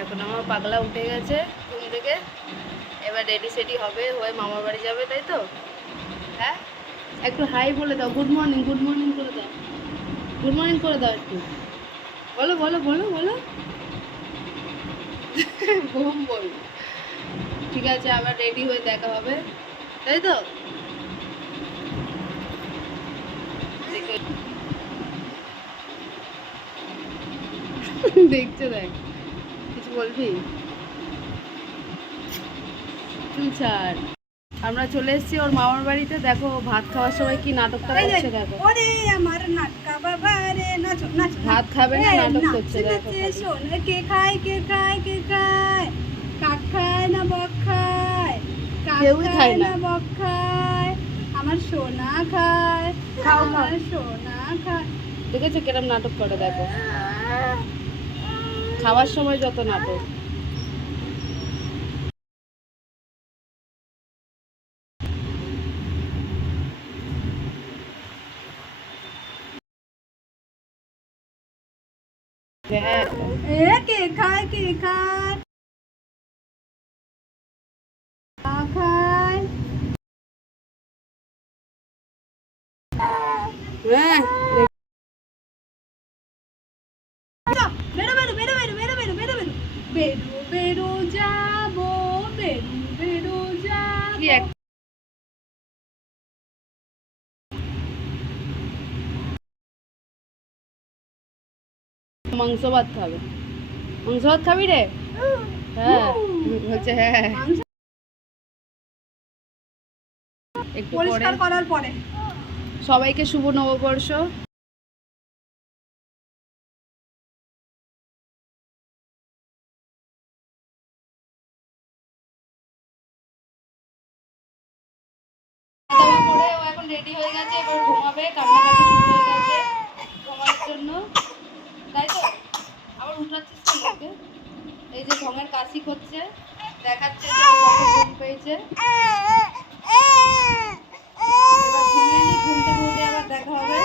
এখন আমার পাগলা উঠে গেছে ঘুম থেকে, এবার রেডি সেডি হবে, হয়ে মামার বাড়ি যাবে, তাই তো? হ্যাঁ, একটু হাই বলে দাও, গুড মর্নিং করে দাও, গুড মর্নিং করে দাও একটু, বলো বলো বলো বলো ঘুম বল। ঠিক আছে, আবার রেডি হয়ে দেখা হবে, তাই তো? দেখছো, দেখ, কিছু বলবি? চুল ছাড়। আমরা চলে এসেছি ওর মামার বাড়িতে। দেখো ভাত খাওয়ার সময় কি নাটকটা করছে, দেখো। ওরে আমার নাটকা বাবা রে, নাচো নাচো। ভাত খাবে না, নাটক করছে, দেখো। শোনে কে খায় কে খায় কে খায়, কাক খায় না বক খায়, কেউই খায় না, বক খায়, আমার সোনা খায়, আমার সোনা খায়। দেখেছো কিরম নাটক করে, দেখো খাওয়ার সময় যত নাটক। কে খায় কে খায়, খায়। বেরো বেরো বেরো বেরো বেরো বেরো বেরো বেরো বেরো বেরো যাবো, বেরো বেরো যাবো। মাংস ভাত খাবে, মাংস ভাত খাবি রে? হ্যাঁ বলছে হ্যাঁ। একটু পরিষ্কার করার পরে সবাইকে শুভ নববর্ষ। খাওয়া করে ও এখন রেডি হয়ে গেছে, এবার ঘুমাবে, কান্নাকাটি শুরু হয়ে গেছে ঘুমানোর জন্য, তাই তো? আবার উঠাচ্ছিস তো ওকে? এই যে ঢঙের কাশি করছে, দেখাচ্ছে যে ও কত ঘুম পেয়েছে। এবার ঘুমিয়ে নি, ঘুম থেকে উঠে আবার দেখা হবে।